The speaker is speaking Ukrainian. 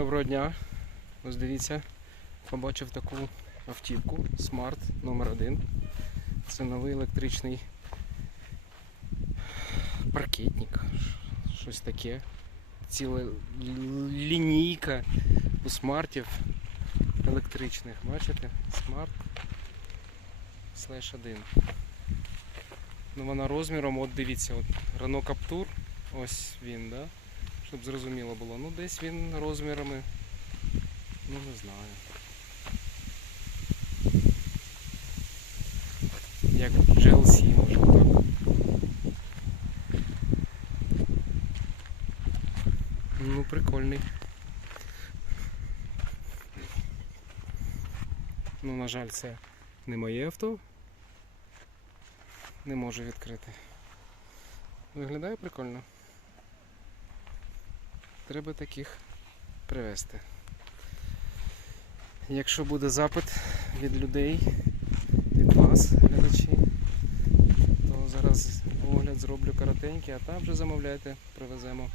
Доброго дня. Ось дивіться, побачив таку автівку Smart номер 1 Це новий електричний паркетник. Щось таке. Ціла лінійка у смартів електричних. Бачите? Smart Slash 1. Ну, вона розміром, от дивіться, от Renault Captur, ось він, да? Щоб зрозуміло було. Ну десь він розмірами, ну не знаю. Як GLC, може так. Ну, прикольний. Ну, на жаль, це не моє авто. Не можу відкрити. Виглядає прикольно. Треба таких привезти. Якщо буде запит від людей, від вас, глядачі, то зараз огляд зроблю коротенький, а там вже замовляйте, привеземо.